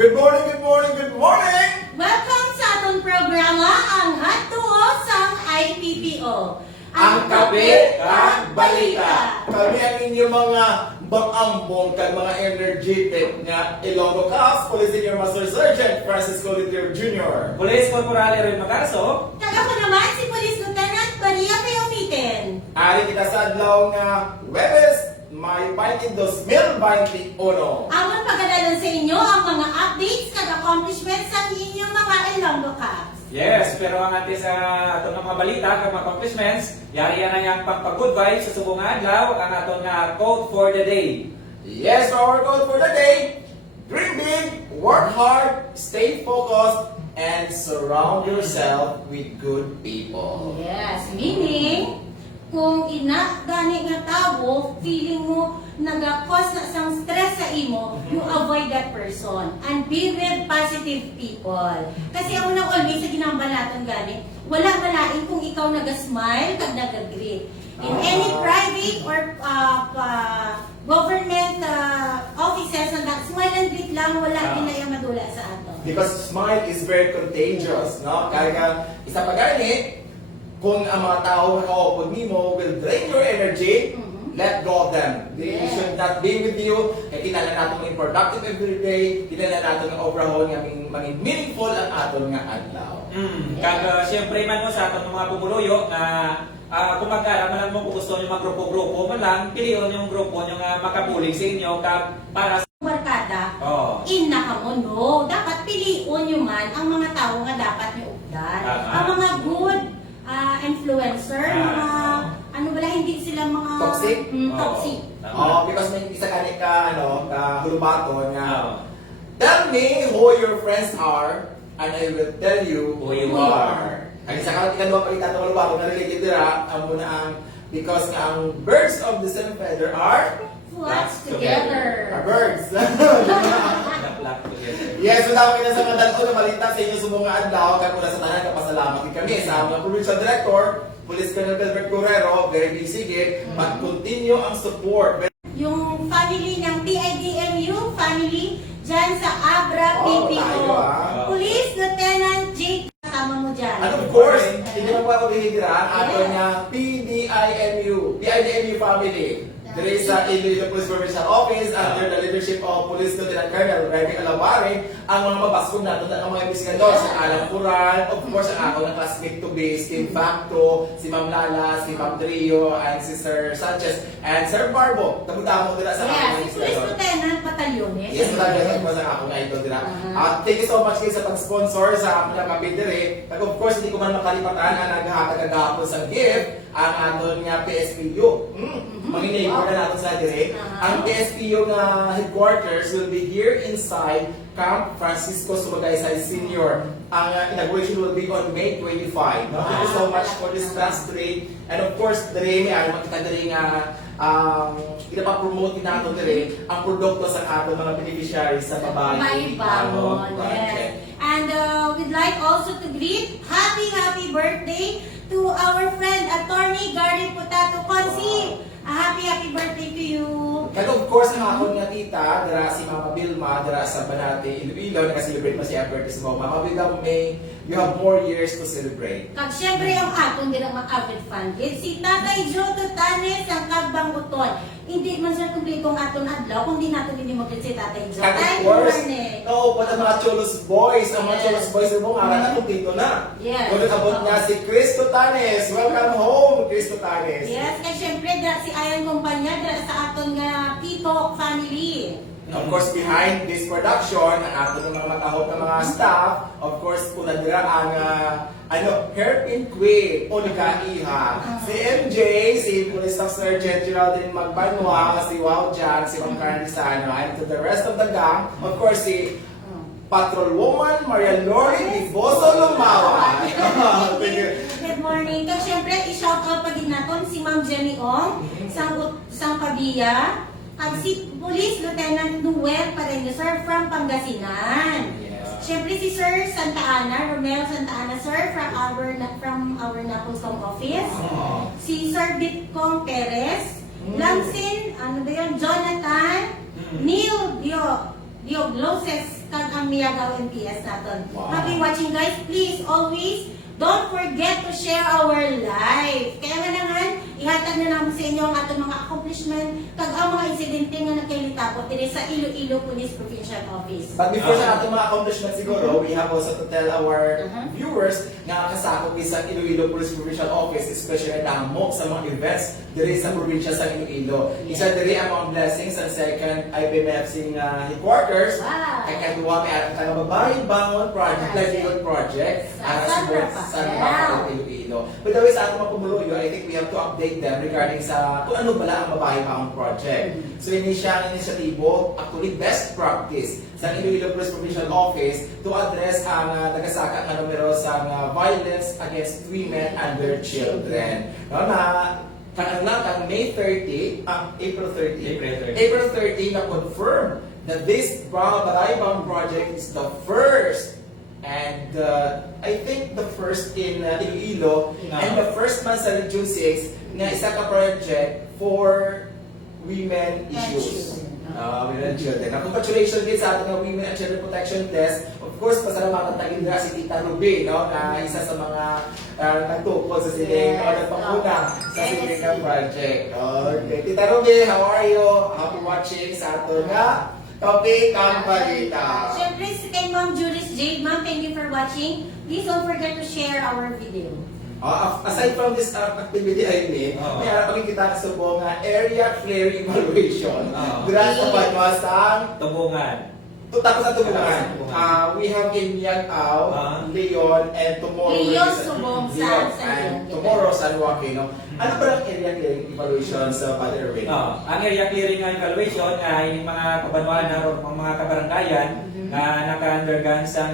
Good morning, good morning, good morning! Welcome sa atong programa, ang Hatuo sang IPPO. Ang kape kag balita. Kami ang inyong mga bang-ambong kag mga energetic nga Ilonggo Cops, Police Senior Master Sergeant Francisco Litier Jr. Police Corporal Erin Magarso. Taga ko naman si Police Lieutenant Maria Peomitin. Ari kita sa adlaw nga Webes, may 22,021. Amon pagadalan sa inyo ang mga updates kag accomplishments sa inyong mga Ilonggo Cops. Yes, pero ang ating sa atong mga balita kag mga accomplishments, yari yan ang pagpa-good vibes sa subong adlaw ang atong quote for the day. Yes, our code for the day. Dream big, work hard, stay focused, and surround yourself with good people. Yes, meaning, kung gani nga tao, feeling mo nag-cause na sang stress sa imo, you avoid that person and be with positive people. Kasi ang unang always sa ginambalaton gani, wala malain kung ikaw nag-smile kag nag-greet. In any private or government offices na smile and greet lang, wala ginaya madula sa ato. Because smile is very contagious, no? Kaya isa pa gani, kung ang mga tao na kaupod nimo will drain your energy, let go of them. They should not be with you. Kaya kinala natin yung productive every day, kinala natin yung overhaul nga maging meaningful ang aton nga adlaw. Kag siyempre man mo sa atong mga pumuluyo nga kung magkaraman mo kung gusto nyo magrupo-grupo man lang, piliyon yung grupo nyo nga makapuling sa inyo kag para sa Barkada, Oh. ina ka mo, no? Dapat piliun nyo man ang mga tao nga dapat nyo ugdan. Ang mga good influencer, mga ano wala, hindi sila mga Toxic? toxic. Because may isa ka hulubaton nga, tell me who your friends are, and I will tell you who you are. Ang isa ka ikaduha pa itong hulubaton na related dira, ang muna ang, because ang birds of the same feather are Flocks together. birds. Black together. Yes, so dapat kita sa mga dagko na balita sa inyo sa mga adlaw, kaya mula sa tanan kapasalamat din kami sa mga provincial director, Police Colonel Belbert Guerrero, very busy gid, mag-continue ang support. Yung family ng PIDMU, family dyan sa Abra Oh, PPO. tayo, Police Lieutenant Jake, kasama mo dyan. And of course, hindi mo pa ulihidra, ato nga PIDMU family. There is sa Iloilo Police Provincial Office under the leadership of Police Lieutenant Colonel Remy Alabare, ang mga mabaskog nato na ang mga investigador sa Alam Puran, of course ang ako ng classmate to be, Steve Facto, si Ma'am Lala, si Ma'am Trio, and si Sir Sanchez, and Sir Barbo. Tabutamo dila sa Yes, mga si Police investigador. Lieutenant Batalyones. Yes, talaga sa ako na idol dila. At thank you so much kayo sa pag-sponsor sa ako na kapidere. At of course, hindi ko man makalipatan ang naghahatag agapon sa gift ang aton nga PSPU. Manginay ko na natin sa dire. Ang PSPU nga headquarters will be here inside Camp Francisco Sumagaysay Senior. Ang inauguration will be on May 25. No? Thank you so much for this last trade. And of course, dire may makita dire nga ipapa-promote nato dire ang produkto sa aton mga beneficiaries sa Babae Bangon, yes. And we'd like also to greet happy birthday to our friend Attorney Gary Potato Consi. Happy birthday to you. Kaya of course, ang akong nga tita, dara si Mama Vilma, dara sa Banate, Iloilo, naka-celebrate mo siya birthday mo. Mama Vilma, you have more years to celebrate. Kag syempre ang aton din ang mga avid fan kid, si Tatay Joe Tutanes ang Kagbang Uton. Hindi man sa kumpletong aton adlaw, kundi natin hindi mag si Tatay Joe. And of Ay, course, morning. no, pati mga Cholos Boys, ang mga Yes. Cholos Boys mo, nga na kumpleto na. Yes. Kung abot niya si Chris Tutanes. Welcome home, Chris Tutanes. Yes, kaya syempre dra si Ayan Kumpanya dra sa aton nga Pitok family. Of course, behind this production, ang ating mga matahok ng mga staff, of course, una dira ang hairpin queen, Unica Iha, si MJ, si Police Staff Sergeant Geraldine Magbanwa, si Wow Jan, si Ma'am Karen Lizano, and to the rest of the gang, of course, si Patrol Woman Maria Lori Iboso Lumawa. Good morning. Kaya syempre, i-shout out pa din natin si Ma'am Jenny Ong, sang Pabia, at si Police Lieutenant Noel Pareño, sir, from Pangasinan. Yes. Siyempre si Sir Santa Ana, Romeo Santa Ana, sir, from our Napolcom office. Si Sir Bitcom Perez, Langsin, ano ba yun, Jonathan, Neil Diogloses, kag ang Miyagaw MPS natin. Wow. Happy watching guys, please always don't forget to share our live. Kaya nga naman, ihatag na namin sa inyo ang atong mga accomplishment kag ang mga insidente nga nakailitapot diri sa Iloilo Police Provincial Office. But before sa ating mga accomplishments siguro, we have also to tell our viewers na kasakop isang Iloilo Police Provincial Office, especially damo sa mga events diri sa probinsya sa Iloilo. Isa diri ang mga blessings ang second IBMFC headquarters. Wow. Ay kaduwa may atang Babae Bangon Project, livelihood project, Sa sa Sandra pa. San Rafael, Iloilo. But the way sa ating mga pumuluyo, I think we have to update them regarding sa kung ano pala ang Babae Bangon Project. So ini siya ang inisyatibo, actually best practice sa Iloilo Police Provincial Office to address ang nagasaka nga numero sa violence against women and their children. No, na kanang lang kang May 30, April 30. April 30 na confirm that this Babae Bangon Project is the first and I think the first in Iloilo and the first man sa Region 6 na isa ka project for women issues. Women and children. Now, congratulations din sa ating Women and Children Protection Desk. Of course, pasalamatan tagin na si Tita Ruby, no? Na isa sa mga nagtukod sa siling o nagpapuna sa siling ng project. Okay. Tita Ruby, how are you? Happy watching sa ato nga topic ang balita. Siyempre, kay Ma'am Juris Jade, Ma'am, thank you for watching. Please don't forget to share our video. Aside from this activity ay may harap kita sa buong area clearing evaluation. Dira sa Banwasang Tubungan. tapos sa Tubungan. We have in Yag-Aw, Leon, and tomorrow Leon, is- Subong, Leon, San and Leon. tomorrow San Joaquin. No? Ano ba ang area clearing evaluation sa Father Erwin? Ang area clearing evaluation ay yung mga kabanwanan o mga kabaranggayan na naka-undergone sa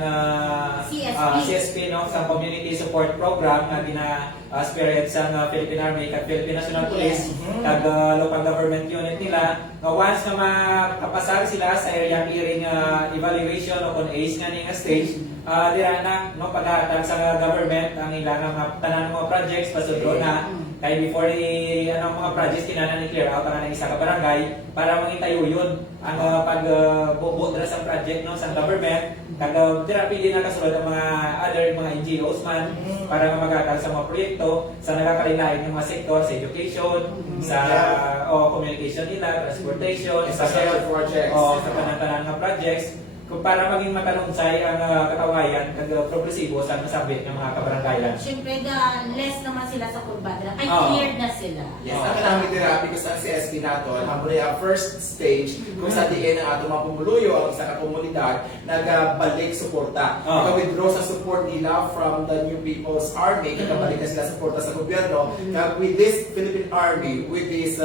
CSP, no, sa Community Support Program na gina-spearhead sa Philippine Army at Philippine National Police at local government unit nila. Once na makapasar sila sa area clearing evaluation o kung ACE nga nga stage, dira na no, paghatag sa government ang ilang mga tanan mga projects pasudlo na kay before mga projects kinahanglan i-clear out ang isa ka barangay para mangitayo yun ang pagbubuo sa project no sa government kag dira pili na kasulod ang mga other mga NGOs man para maghatag sa mga proyekto sa nagakalilain ng mga sektor sa education, sa communication nila, transportation, Sa social projects. sa tanan-tanan nga projects kung para maging matalunsay ang katawayan kag progresibo sa nasabit ng mga kabaranggayan. Siyempre, less naman sila sa kurbadra. Ay, Oo. cleared na sila. Yes, ang namin therapy ko sa CSP naton, ang muna yung first stage kung sa diin ang atong mga pumuluyo ang isa ka komunidad nagbalik suporta. Nag-withdraw sa support nila from the New People's Army, nagabalik na sila suporta sa gobyerno. Kaya with this Philippine Army, with this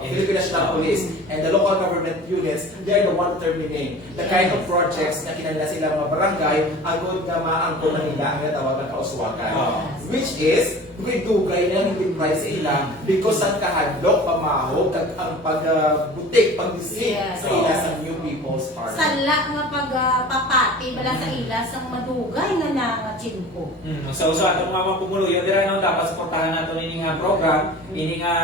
Philippine National Police and the local government units, they are the one determining the kind of projects na kinahanglan sila mga barangay agod nga maangkon na nila ang tawag na kauswakan. Which is, dugay na hindi price sa ila because ang kahadlok, pamahog, kag ang pagbutik, pagdisik sa ila sa New People's Army. Sala nga pagpapati bala sa ila sa madugay nga nangatsinpo. So atong mga pumuluyo dira na dapat suportahan nato ini nga program, ini nga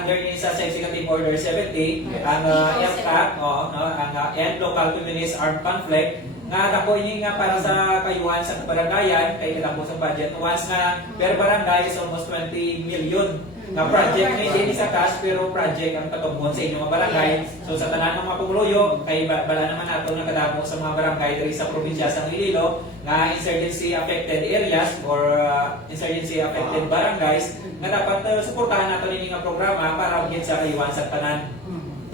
under ni sa Executive Order 70 ang EFCAC ang End Local Communist Armed Conflict nga dako ini nga para sa kayuhan sa baranggayan kay ilang sa budget once nga per barangay is almost 20 million nga project ni hindi sa cash pero project ang katubon sa inyong mga barangay. So sa tanan ng mga pumuluyo kay bala naman nato nga kadamo sa mga barangay diri sa probinsya sa Iloilo nga insurgency affected areas or insurgency affected barangays nga dapat suportahan nato ini nga programa para maging sa kayuhan sa tanan.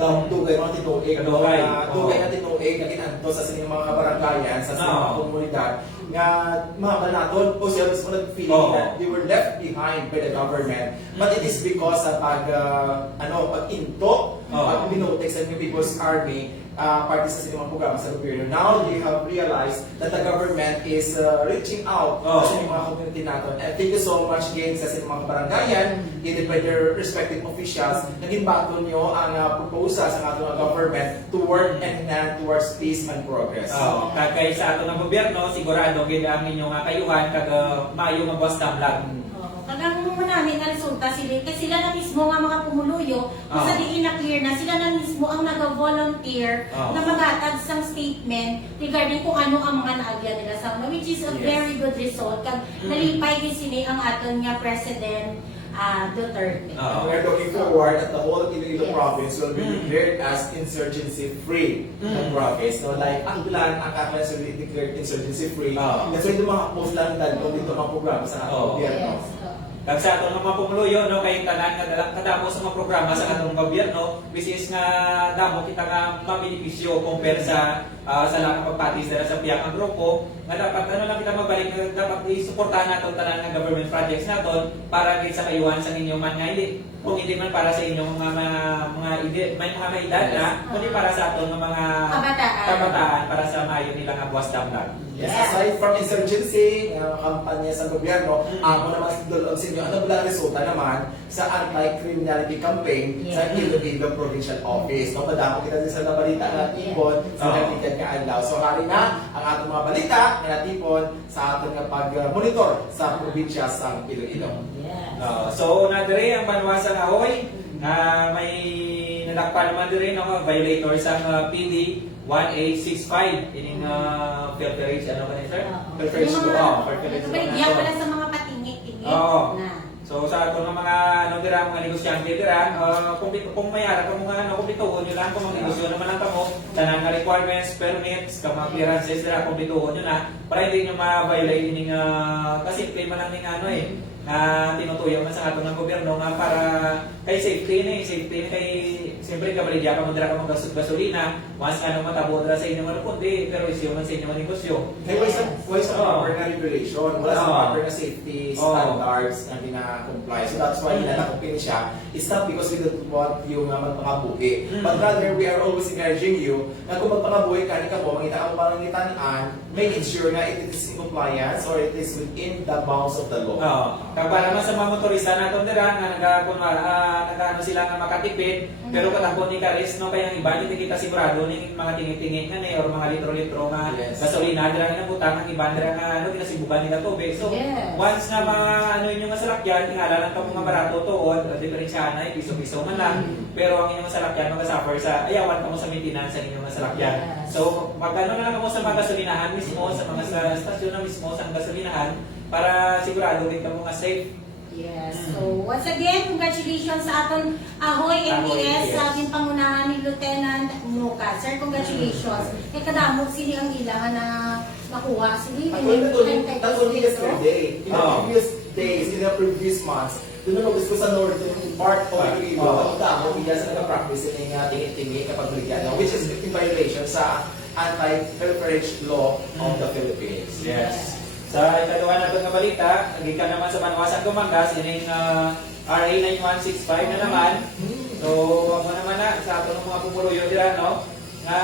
Dugay mga tinuig, Dugay. dugay na tinuig na kinanto sa sining mga kabaranggayan, sa sining mga komunidad nga mga naton o siya mismo nag-feeling that they were left behind by the government. But it is because sa pag-into, pag binutik sa New People's Army, party sa silang mga programa sa gobyerno. Now, they have realized that the government is reaching out sa mga community natin. And thank you so much again sa silang mga barangayan, given by their respective officials, naging bato nyo ang proposal sa ating government to work and hand towards peace and progress. Kagay sa ato ng gobyerno, sigurado gid ang inyong kayuhan kag maayo nga buwas damlag. Kagang mo namin na resulta sila, kasi sila na mismo nga mga pumuluyo, kung sa diin na clear na, sila na mismo ang nag-volunteer na maghatag sang statement regarding kung ano ang mga naagya nila sa mga, which is a very good result. Kag nalipay din sila ang aton nga President Duterte. We're looking forward that the whole Iloilo province will be declared as insurgency-free province. No? Like, ang plan, ang Aklan will be declared insurgency-free. That's why post lang dito mga programa sa ating gobyerno. Kag sa ato ng mga pumuluyo, no, kay tanan nga kadamo sa mga programa sa atong gobyerno, bisis nga damo kita nga mabenepisyo compare sa lang pagpatis dira sa piyakang grupo, nga dapat ano lang kita mabalik nga dapat isuportahan naton tanan nga government projects naton para gid sa kayuhan sa ninyo man nga hindi kung hindi man para sa inyong may mga edad na kundi para sa aton nga mga kabataan para sa maayo nila nga buwas damlag. Yes, aside from insurgency, kampanya sa gobyerno, ako naman dulog sa inyo, ano ba ang resulta naman sa anti-criminality campaign sa Iloilo Provincial Office. No, madamo kita din sa nabalita na tipon sa natikan kaadlaw. So, hari na ang atong mga balita na natipon sa atong pag-monitor sa probinsya sa Iloilo. So, nadiri ang Banwasang Ahoy na may nadakpa naman din ng violator sa PD 1865 ining filterage ano ba ni sir? Filterage law. Diyan pala sa mga patingit-tingit na. So sa ato ng mga mga negosyante dira, kung may ara kung mga kumpletuhon nyo lang kung mga negosyo naman lang kamo, tanan nga requirements, permits, mga clearances dira kumpletuhon nyo na para hindi nyo ma-violate ining kasi claim man lang ning na tinutuyang man sa ato ng gobyerno nga para kay safety kay siyempre kabaligya ka mo dira ka gasolina once nga matabo dira sa inyo man kundi pero isyo man sa inyo man negosyo. Hey, why sa proper na regulation, wala sa proper na safety standards na comply. So that's why nilalakumpin siya. It's not because we don't want you nga magpangabuhi. But rather, we are always encouraging you na kung magpangabuhi ka, ka mo, mangita ka mo panangitanaan, make it sure na it is in compliance or it is within the bounds of the law. Para naman sa mga motorista natin nila na nag-ano sila nga makatipid, pero katapon ni Karis, no, kaya ang iba, hindi kita sigurado ng mga tingit-tingit nga or mga litro-litro nga gasolina, dira nga butang ang iba, dira nga kinasibukan nila tubig. So, once nga mga yung masalakyan, tingala lang ka mga barato tuod, diferensyahan na, piso-piso man lang, pero ang inyong masalakyan, mag-suffer sa, ayawan ka mo sa maintenance sa inyong masalakyan. So, magkano na lang mo sa mga gasolinahan mismo, sa mga stasyon na mismo, sa gasolinahan, para sigurado din ka mga safe. Yes. So, once again, congratulations sa aton Ahoy MPS sa ating pangunahan ni Lieutenant Nuka. Sir, congratulations. Kadamo sili ang ilangan na makuha. Sili, not only yesterday, in the previous days, in the previous months, doon na gusto sa northern part of Iloilo, damo biya sa nag-practice ng tingin-tingin kapag baligyan, which is in violation sa anti-pilferage law of the Philippines. Yes. Sa ikaduha na itong balita, nagikan naman sa Banwasang Gumangas, ining RA 9165 na naman. So, ako naman na, sa ato ng mga pumuluyo dira, no? Nga...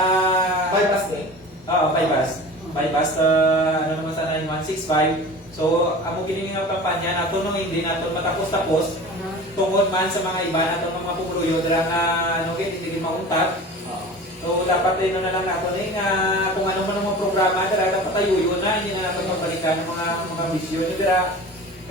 Bypass na eh? Oo, bypass. Bypass, ano naman sa 9165. So, amo giniling ang kampanya, nato nung hindi nato matapos-tapos, tungkol man sa mga iba nato ng mga pumuluyo dira nga, hindi mauntat. So, dapat din na lang nato kung ano man ang mga programa dira, dapat ayuyo na, hindi na natin mabalikan ng mga bisyo nyo dira.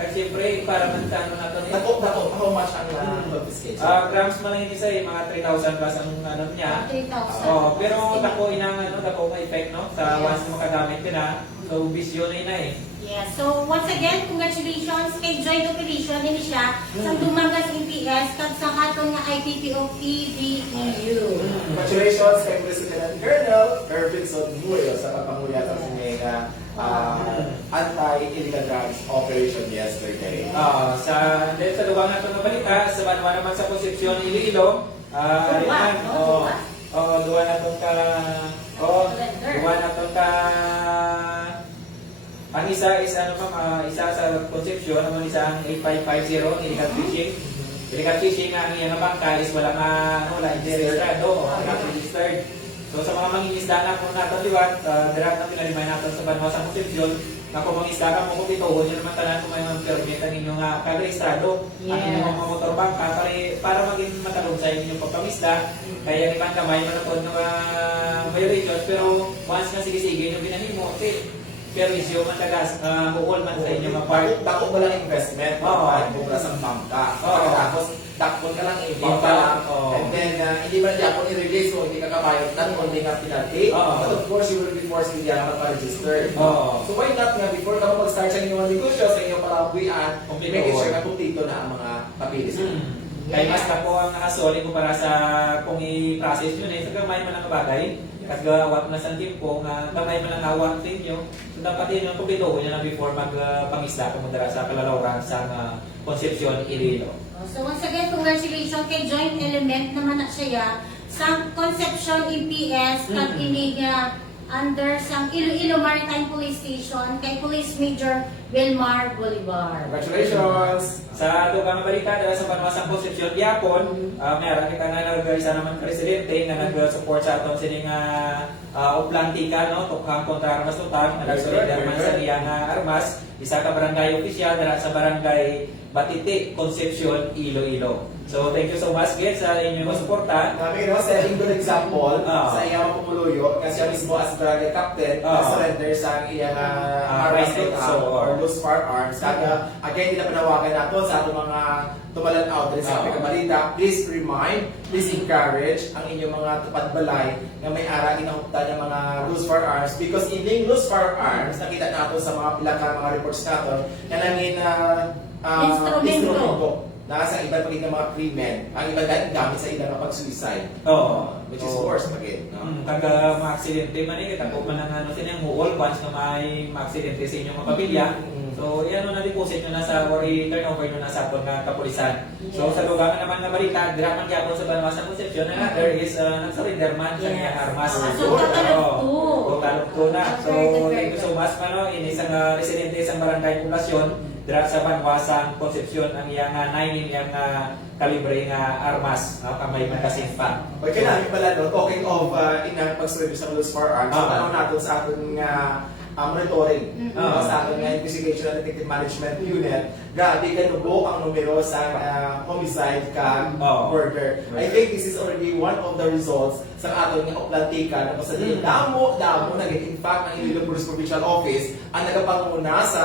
Kasi siyempre, para man sa ano nato Dako, how much ang confiscate? grams man lang yun isa mga 3,000 plus ang ano niya. 3,000. Pero dako ka effect, no? Sa once na makagamit ka na, so bisyo na yun Yes. So, once again, congratulations kay Joy Operation ini siya sa Dumagas MPS kag sa aton nga IPPO PDEU. Congratulations kay President Colonel Ervinson Muyo sa pagpangulya sa mga anti-illegal drugs operation yesterday. Sa lugar na ito na balita, sa Banwa naman sa Concepcion, Iloilo, duwa na itong ang isa is isa sa Concepcion, ang isa ang 8550 illegal fishing. Illegal fishing ang iyang bangka is wala hindi registrado, not registered. So sa mga mangingisda na kung natin liwat, direct na pinalimay natin sa Banwa sa Concepcion, na kung mangisda ka mo kung ito, yun naman tanan kung may mga permit ang inyong kagregistrado, ang inyong mga motorbang, para maging matalong sa inyong pagpangisda, kaya iman kamay manapod ng violations, pero once na sige-sige yung binanimo, permisyo man tagas, buol man sa inyong mga part. Dako ba lang investment? Oo. Bukla sa bangka. Oo. Tapos, dakon ka lang Bangka. bangka lang. Oo. And then, hindi ba niya ako i-release kung hindi ka kabayot na kung hindi nga penalty. Oo. But of course, you will be forced to magpa-register. Oo. So why not nga, before ka mag-start sa inyong negosyo, sa inyong palabuyan, Kumpleto. make sure na kumpleto na ang mga papilis. Kaya mas na po ang nakasoli kumpara sa kung i-process nyo na, sa gamay man ang kabagay, at gawat na sa timpo, nga gamay man ang awat sa inyo, so dapat yun yung kumpleto nyo na before magpangisda kung mudara sa kalalawran sa Concepcion, Iloilo. So once again, congratulations kay Joint Element naman na siya sa Concepcion EPS kag ini under sa Iloilo Maritime Police Station kay Police Major Wilmar Bolivar. Congratulations! Sa dugang balita dahil sa Banwasang Concepcion Diapon, mayroon kita nga nag-isa naman presidente nga nag-support sa aton sining uplantika, no? Tukhang kontra armas tutang, nag-surrender man sa iyang armas, isa ka barangay opisyal dara sa barangay Batiti, Concepcion, Iloilo. So thank you so much guys sa inyong suporta. Kami no, setting good example sa iyang pumuluyo kasi siya mismo as barangay captain surrender sa iyang arms or loose firearms. Kaya again, hindi na panawagan nato sa atong mga tumalan out din sa Kabalita. Please remind, please encourage ang inyong mga tupad balay na may ara ginahuktan ng mga loose firearms because in loose firearms, nakita nato sa mga pila ka mga reports nato na nangin instrumento. Nasa iba pagit ng mga krimen, ang iba dahil gamit sa ilang pag-suicide. Which is worse again. No? Pagka ma-aksidente man kita po man ang ano sinang muol once na may ma-aksidente sa inyong mga pamilya. So, yan na deposit nyo na sa or turnover nyo na sa atong kapulisan. So, sa lugar naman nga balita, diraman gyapon sa Banwasang Concepcion na there is nag-surrender man sa iyang armas. So, tatalog na. So, thank you so much mano ini isang residente isang barangay poblasyon dira sa Banwasang Concepcion ang iyang 9 iyang kalibre nga armas kamay man kasing pa. Okay na, pala no, talking of inang pag-surrender sa loose firearms, tanong natin sa ating monitoring sa ating investigation and detective management unit, grabe ka nubo ang numero sa homicide ka murder. I think this is already one of the results sa ating uplantika na pasadili damo naging in fact ang Iloilo Police Provincial Office ang nagapanguna sa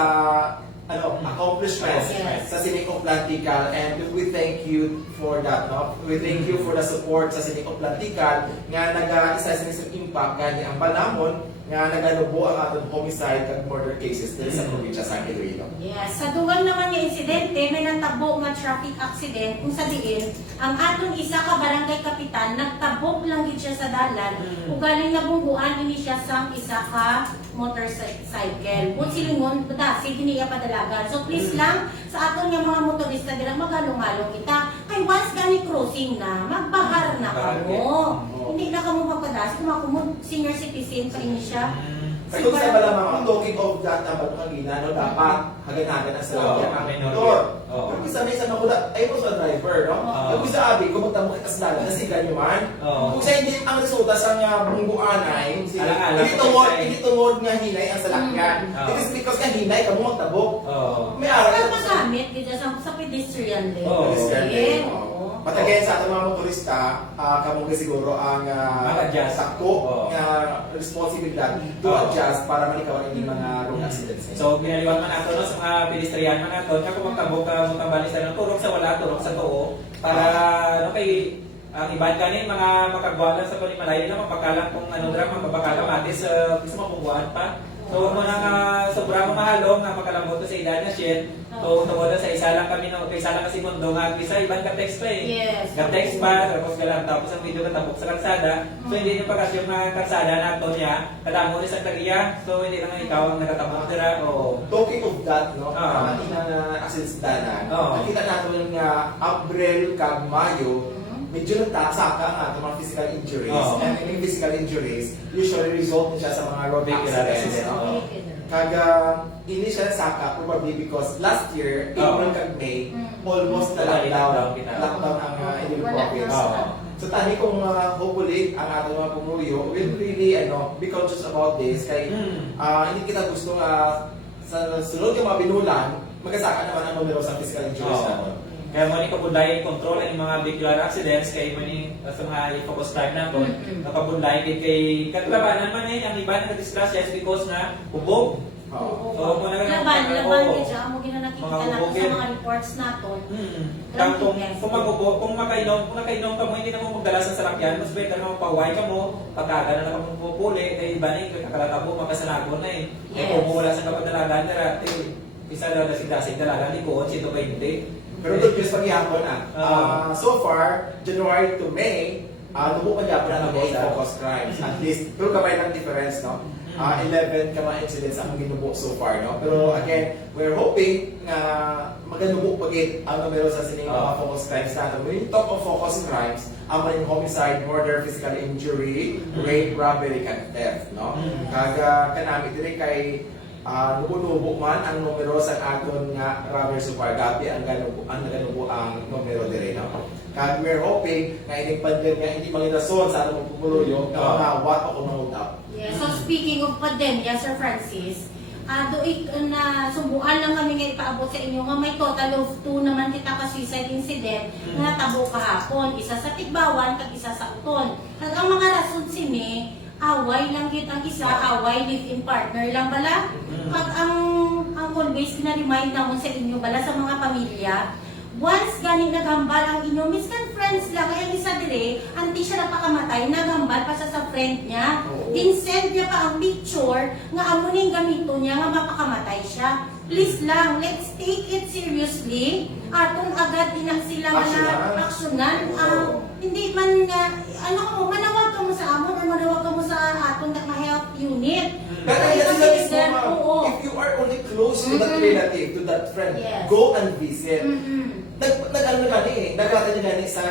accomplishments sa Sining Uplantical, and we thank you for that, no? We thank you for the support sa Sining Uplantical nga naga-isa sa impact gani ang Banamon nga nagalubo ang atong homicide kag murder cases dito sa probinsya sa Iloilo. Yes, sa dugang naman yung insidente, may natabo nga traffic accident kung sa diin, ang atong isa ka barangay kapitan, nagtabok lang gid siya sa dalan, ug galing nabungguan ini siya sa isa ka motorcycle. Kung silingon, sige niya padalagan. So please lang, sa atong yung mga motorista dila magalong-along kita. Kay once gani crossing na, magbahar na kamo. Hindi na kamo magpadasi, kung ako mo senior citizen pa ini siya. Kung sa pala mga talking of that na pagkakagina, no, dapat hagan-hagan ang salakyan ang motor. Pero kung isa makuda, ay mo sa driver, no? Kung sa abi, kung magtamo kita sa dalan, nasigan nyo man. Kung sa hindi ang resulta sa bungguan ay, hindi tungod nga hinay ang salakyan. It is because nga hinay, kamo magtabok. May araw Pero magamit dito sa pedestrian din. But again, sa ating mga motorista, kamo siguro ang sakto na responsibilidad to adjust para malikawan yung mga road accidents. So, ginaliwan man nato no, sa mga pedestrian man nato, nga kung magtabok ka makabalis na tulog sa wala, tulog sa tuo, para ano kay ang iban kanin mga makagwalan sa panimalay na mapakalang kung ano dra mapapakalang atis gusto mapungguan pa. So, mo na sobrang mahalong nga makalambot sa ilan na shit. So, tungod sa isa lang kami no, isa lang kasi mundo nga isa iban ka text pa eh. Yes. Ka text pa tapos ka lang tapos ang video ka tapos sa kalsada. So, hindi yung pagkasyon na kalsada na to niya, kadamo ni sa tagiya. So, hindi lang ikaw ang nakatabok dira o talking of that, no, kanina na accident sa dalan, nakita natin nga Abril kag Mayo, medyo nagtasaka ang ating mga physical injuries. And yung physical injuries, usually result niya sa mga road accidents. Kaga, hindi siya nasaka probably because last year, April kag May, almost na lockdown ang Iloilo province. So tani kung hopefully ang ating mga pumuyo will really be conscious about this kay hindi kita gusto sa sunod yung mga binulan magasaka naman ang numero sa physical injuries natin. Kaya mo ni kabudlayan control ang mga vehicular accidents kay mo ni sa mga i-focus time na ko nakabudlayan kay kaglabanan man ang iba na disgrasya is because na hubog. So mo na laban kaya mo ginanakita natin sa mga reports naton. Kung nakainom ka mo hindi na mo magdala sa salakyan, mas better na mapaway ka mo, pagkaga na lang mo pupuli kay iba na kakalatago makasalagon na eh. Kung wala sa kapagdalagan na isa na dasig-dasig dalaga ni ko 120. Pero good news paghihapon so far, January to May, nubukan niya pa na focus crimes. At least, pero kamay ng difference, no? 11 ka mga incidents ang ginubo so far, no? Pero again, we're hoping na maganubo pagit ang numero sa sining mga focus crimes natin. When you talk of focus crimes, ang maling homicide, murder, physical injury, rape, robbery, and theft, no? Kaga kanami dire kay nubo-nubo man ang numero sa aton nga robbery so far. Gabi ang naganubo ang numero dire, no? Kaya we're hoping na ining pandemya hindi mangirason sa atong pupuluyo na mangawat o kumangutap. Yes. So speaking of pandemya, Sir Francis, doon na sumbuan lang kami nga ipaabot sa inyo nga may total of 2 naman kita ka suicide incident nga tabo kahapon. Isa sa Tigbawan kag isa sa Uton. Kag ang mga rason sini, away lang gid ang isa, away live-in partner lang bala. Kag ang always na-remind namon sa inyo bala sa mga pamilya, once gani naghambal ang inyo, miskan friends lang, kaya isa dire, anti siya napakamatay, naghambal pa sa friend niya. Din-send niya pa ang picture nga amo ning gamito niya nga mapakamatay siya. Please lang, let's take it seriously. Aton agad din ang sila na aksyonan. Hindi man manawag ka mo sa amon o manawag ka mo sa aton na health unit. If you are only close to that relative, to that friend, go and visit. Nag-ano gani nagkata niya gani sa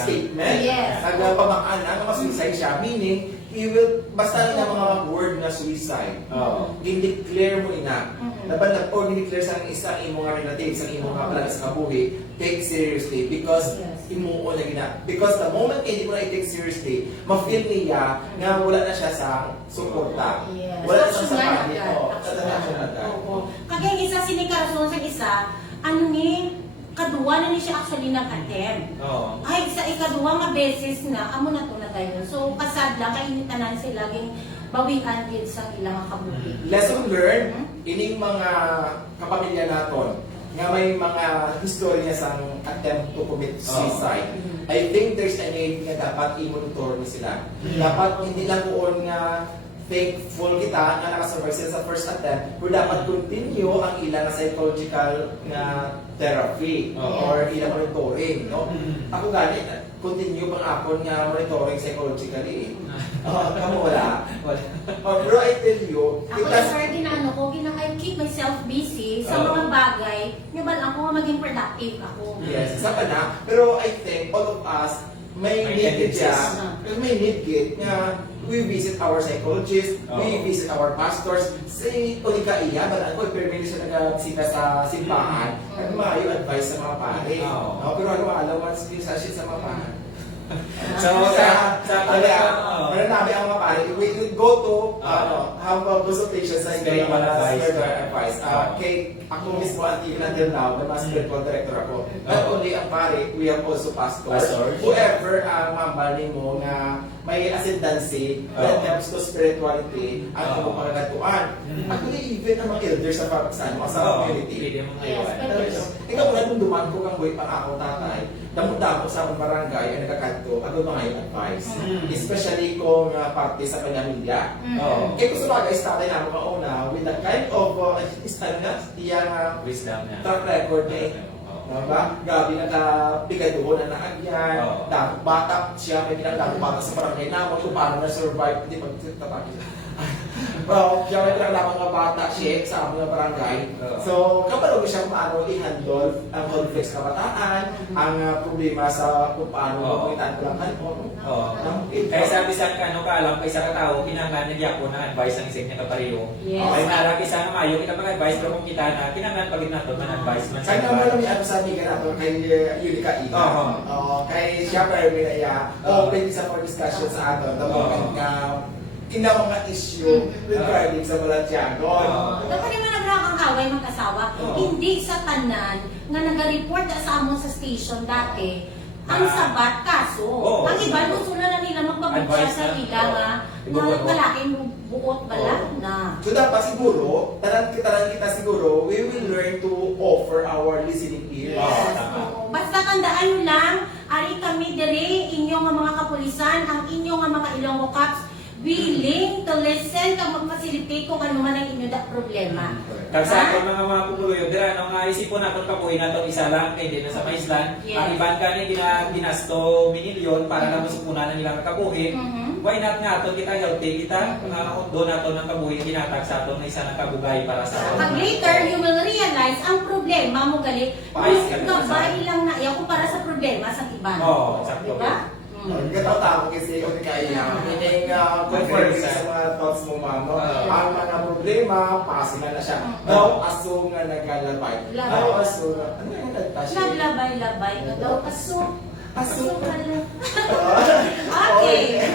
statement. Nagpamakaan na suicide siya, meaning he will basta na mga word na suicide. Gin-declare mo ina. Dapat gin-declare sa isang imong relative, sa imong kapalaga sa kabuhi, take seriously because imuo na gina. Because the moment hindi mo na i-take seriously, ma-feel niya na wala na siya sa suporta. Wala na siya sa pamilya. Kagaya isa sinikarason sa isa, kaduwa na ni siya actually nag-attempt. Ay, sa ikaduwa nga beses na, amo na to na tayo. So, kasad lang, kainitanan sila, laging bawian din sa ilang kabuhi. Lesson learned, ining mga kapamilya naton, nga may mga history niya sa attempt to commit suicide. I think there's a need nga dapat i-monitor mo sila. Dapat hindi lang buon nga thankful kita na nakasurvive sila sa first attempt, pero dapat continue ang ilang psychological na therapy or ilang monitoring, no? Ako gani, continue pang akon nga monitoring psychologically. Kamu wala? Pero I tell you, ako sorry na I keep myself busy sa mga bagay, nga ako nga maging productive ako. Yes, isa pa na. Pero I think all of us may need siya. May need git nga we visit our psychologists, we visit our pastors. Say, unika iya, ba't ako, pero siya nag-sita sa simbahan, at maayo advice sa mga pare. Pero ano, alawan sa mga pare. Meron namin ang mga pare, we go to have a consultation sa spiritual advice. Kay ako mismo until now, na mga spiritual director ako. Not only ang pare, we have also pastors. Whoever ang mambalin mo na may ascendancy that helps to spirituality ang iyong pagkagatuan. Actually, even ang mga elders sa community. Ikaw muna nung duman ko kang buhay pang ako tatay, damo-damo sa akong barangay ay nagkakanto, ako mga yung advice. Especially kung parte sa pamilya. Kaya kung sa bagay, tatay na mga una, with that kind of wisdom track record niya. Diba? Grabe nakabigay doon na naagyan. Bata siya, may ginagawa bata sa barangay naman kung paano na-survive. Hindi magtatapos. Well, syempre lang mga bata siya sa mga barangay. So, kapag siya paano i-handle ang conflicts sa kabataan, ang problema sa kung paano makitaan ko lang kanon. Kaya sabi sa ano ka alam, kaysa ka tao, kinangan niya po ng advice ang isip niya kapariyo. Yes. Ay naraki sa nga mayo, kita mag-advise pero kung kita na, kinangan pagin nato ng advice man sa Kaya naman namin ano sabi ka nato kay Yulika Ina. Kay siya pero may naya, open sa for discussion sa ato. Dapat nga ina mga issue regarding sa Balantiago. Dapat naman nagrakang away mag-asawa. Hindi sa tanan nga nag-report sa amon sa station dati ang sabat kaso. Ang iba gusto na nila magpabutya sa ila nga malaking buot bala na. So dapat siguro, tanan kita siguro, we will learn to offer our listening ears. Basta tandaan nyo lang, ari kami diri, inyong mga kapulisan, ang inyong mga Ilonggo Cops, willing to listen kung mag-facilitate kung ano man ang inyong problema. Kag sa ato mga pupuluyo, dira no nga isipon naton kabuhi naton isa lang kay di na sa maislan. Ang iban kani ginasto minilyon para na masupunan nila nga kabuhi. Why not nga aton kita healthy kita do naton ng kabuhi ginatag sa aton na isa na kabugay para sa Pag later you will realize ang problema mo gali, gabay lang na iya para sa problema sa iban. Sakto. Diba? Nagkataw-tawa kasi kung kaya meaning confirm sa mga thoughts mo mamo ang mga problema personal na siya daw aso nga naglalabay daw aso ano yung nagpasya Naglabay-labay ka daw aso aso pala. Okay.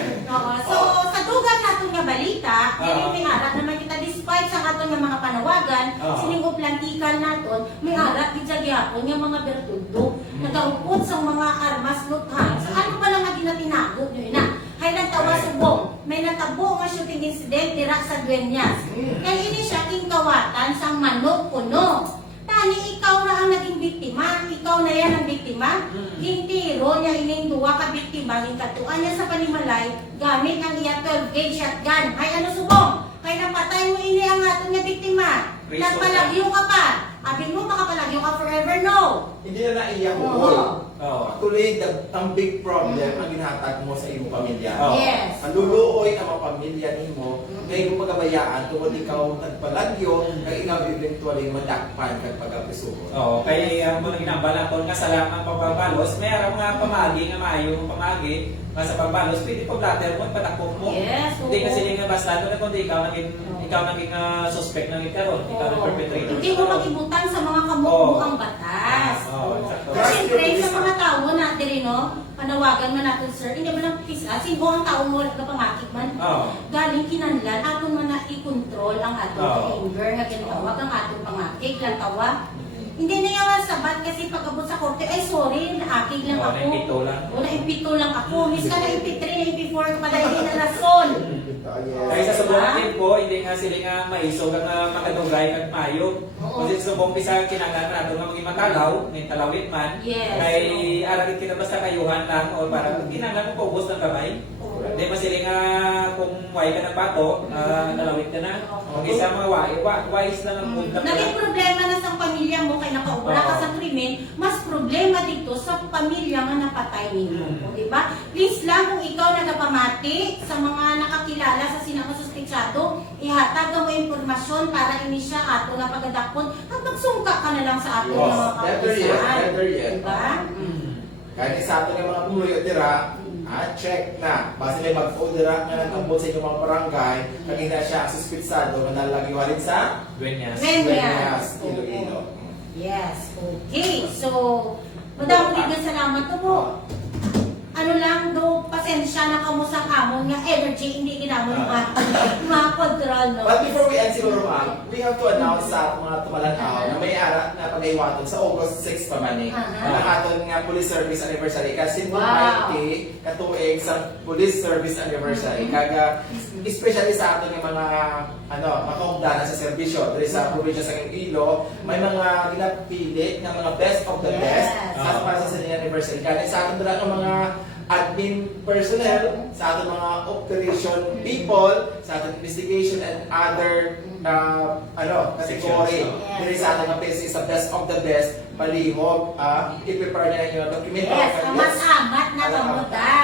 So sa dugang nato nga balita, dili pinara naman kita despite sa aton nga mga panawagan, sining plantikan naton, may ara gid sa gyapon nga mga bertudo nagaupot sa mga armas luthan. Sa ano pa lang nga ginatinago nyo ina? Hay nagtawa subong, may natabo nga shooting incident dira sa Dueñas. Kaya ini siya kawatan sang manok puno. Tani ikaw na ang naging biktima, ikaw na yan ang biktima. Gintiro niya ining duwa ka biktima, gingkatuan niya sa panimalay, gamit ang iya 12 gauge shotgun. Hay ano subong? Kaya napatay mo ini ang aton nga biktima. Nagpalagyo ka pa. Abin mo makapalagyo ka forever, no? hindi na naiyak mo. Actually, ang big problem ang ginhatag mo sa iyong pamilya. Yes. Ang luluoy ang mga pamilya nimo, kaya kung pagabayaan, kung ikaw nagpalagyo, kaya ikaw eventually madakpan kag pag-apisuko. Kaya mo nang ginambala ko nga sa lahat ng pagbabalos, may ara mga pamagi nga maayo pamagi nga sa pagbalos, pwede pag blatter mo, patakbo mo. Yes. Hindi kasi nga basta na kundi ikaw naging suspect ng ikaron, ikaw ang perpetrator. Hindi mo mag-ibutan sa mga kamubuang batas. Kasi siyempre sa mga tao natin rin, no? Panawagan man natin, sir, hindi man lang kisa, sino ang tao mo nagpamakit man. Galing kinanlan, aton man na i-control ang atong anger, nga ginatawag ang atong pangakig, lang tawa. Hindi na yung sabat kasi pag-abot sa korte, ay sorry, naakig lang ako. Naimpito lang ako. Miss ka naimpit 3, naimpit 4, kapag hindi na rason. Kaya sa subong tempo, hindi nga sila nga maisog ang makadugay at mayo. Kasi sa subong bisa kinanglan nato nga maging matalaw, may talawit man. Kaya aragin kita basta kayuhan lang o para kinanglan mo paubos ng kamay. Hindi ba sila nga kung way ka ng bato, nalawit ka na. Kung isa mga wise lang ang punta. Naging problema na sa pamilya mo kay nakaubra ka sa krimen, mas problema dito sa pamilya nga napatay ninyo. Diba? Please lang kung ikaw nagapamati sa mga nakakilala sa sinakasuspeksado, ihatag mo impormasyon para ini siya ato nga pagadakpon at magsungka ka na lang sa ato ng mga kapulisan. Diba? Kaya sa ato ng mga pumuyo tira, check na. Basta may mag-odera nga nagkambot sa inyong mga barangay, kag hindi siya ang suspitsado nga nalagiwarin sa Dueñas. Iloilo. Yes, okay. So, madami din salamat to mo. Ano lang, do pasensya na kamo sa kamon nga energy, hindi ginamon ma-control, no? But before we end siguro ma'am, we have to announce sa mga tumalanaw na may ara na pag-iwaton sa August 6 pa man ang aton nga police service anniversary. Kasi Mighty katuig sa police service anniversary. Kaga, especially sa aton nga mga makaugdanan sa serbisyo diri sa probinsya sa Iloilo, may mga ginapili nga mga best of the best para sa sining anniversary. Kaya sa aton dira mga admin personnel, sa ating mga operation people, sa ating investigation and other category. Dili sa ating mga PSA sa best of the best, palihog, i-prepare na yung dokumento. Yes, amat-amat na kamuta.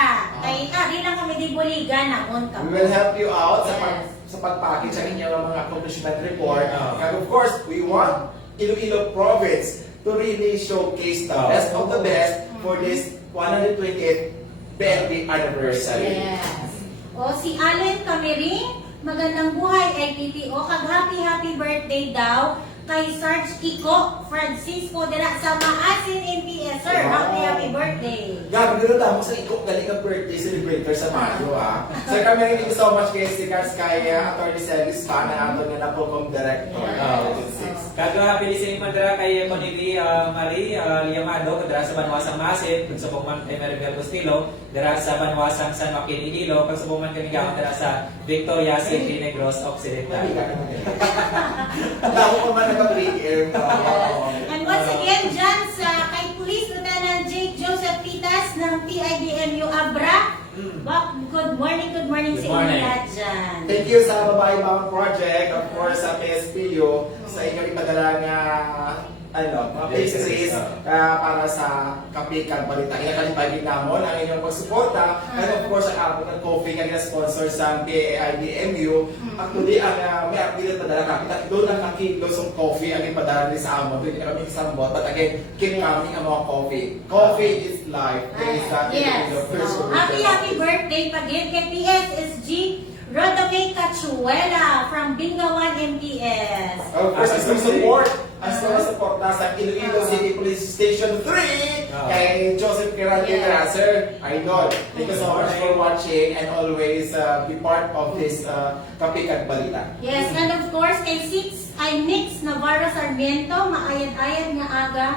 Kay di lang kami di buligan namon We kami. will help you out Yes. sa pag-package ang inyong mga accomplishment report. And of course, we want Iloilo Province to really showcase the best of the best for this 120th PNP anniversary. Yes. O si Allen Camiring, magandang buhay LPPO. Happy birthday daw kay Sarge Iko Francisco dira sa Maasin NPS. Sir, happy birthday. Gabi, gano'n tamo sa ikot galing ang birthday celebrator sa Mayo, ha? Sir, kami rin thank you so much kay Stickers kay Atty. Celis pa na ato nga na po kong director. Kagwa happy listening man dira kay Monivi Marie Liamado kadra sa Banwasang Masin, pagsubok man kay Maribel Bustillo dira sa Banwasang San Joaquin Iloilo, pagsubok man kay Migawon dira sa Victoria City Negros Occidental. Ang tao ko man nag-break air. And once again, dyan sa kay Police Lieutenant Jake Joseph Pitas ng PIDMU Abra. Good morning sa inyo lahat dyan. Thank you sa Babae Bawang Project, of course sa PSPU, sa inyong ipadala nga mga pastries para sa Kapikan Balita. Inakalipagin namon ang inyong pagsuporta. And of course, ang Apple ng Coffee nga sponsor sa PAIDMU. Actually, ang may aktividad padala kapitan, doon ang nakilos ng coffee ang ipadala rin sa amon. Doon kami isambot. But again, kinaming ang mga coffee. Coffee is life. Yes. Happy birthday pagin kay PSSG Rodame Cachuela from Bingawan MPS. Of course, as support, as well as support na sa Iloilo City Police Station 3 kay Joseph Kiranira. Sir, idol, thank you so much for watching and always be part of this Kapikan Balita. Yes, and of course, kay Nix Navarro Sarmiento, maayad-ayad nga aga,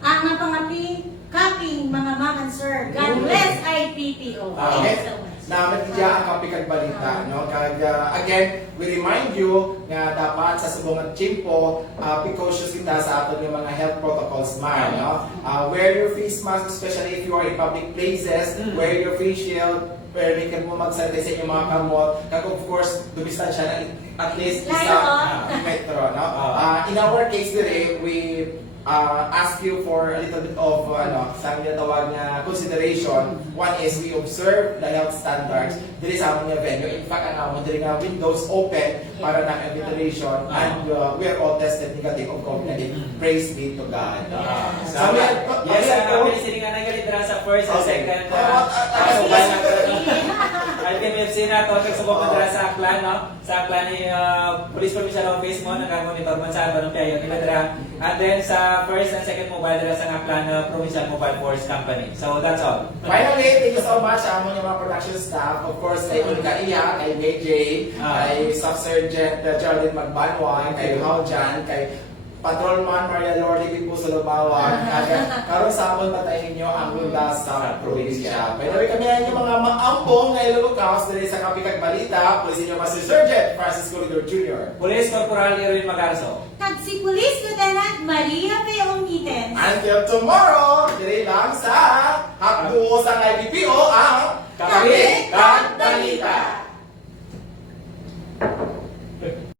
ang napangapi, kaping mga ma'am and sir. God bless IPPO. Thank you so much. Namin ang Kapikan Balita. No? Kaya, again, we remind you nga dapat sa subungan chimpo, precautions kita sa aton yung mga health protocols man. No? Wear your face mask, especially if you are in public places. Wear your face shield. Pwede ka mo mag-sanitize sa inyong mga kamot. Kaya of course, dumistansya na at least isa metro. No? In our case today, we ask you for a little bit of sa amin tawag na consideration. One is we observe the health standards diri sa aming venue. In fact, ang amon diri nga windows open para na ventilation and we are all tested negative of COVID-19. Praise be to God. Yes, listening nga nagalit dira sa first and second. IPMFC na to, nagsubok na dira sa Aklan, no? Sa Aklan ni Police Provincial Office mo, nag-monitor man sa Banong Piayon, nila dira. And then sa first and second mobile dira sa Aklan Provincial Mobile Force Company. So that's all. Finally, thank you so much sa among mga production staff. Of course, kay Ulka Iya, kay BJ, kay Staff Sergeant Geraldine Magbanwan, kay Haujan, kay Patrolman Maria Lordy Pipo sa Lubawan. Karon sa amon patayin nyo ang lula sa probinsya. Pwede kami na yung mga maampong na ilulukaos dali sa Kapikan Balita. Police inyo Master Sergeant Francisco Lidor Jr. Police Corporal Erwin Magarso. Kag si Police Lieutenant Maria Peong Itens. Until tomorrow, diri lang sa Hakbuo sa IBPO ang Kapikan Balita.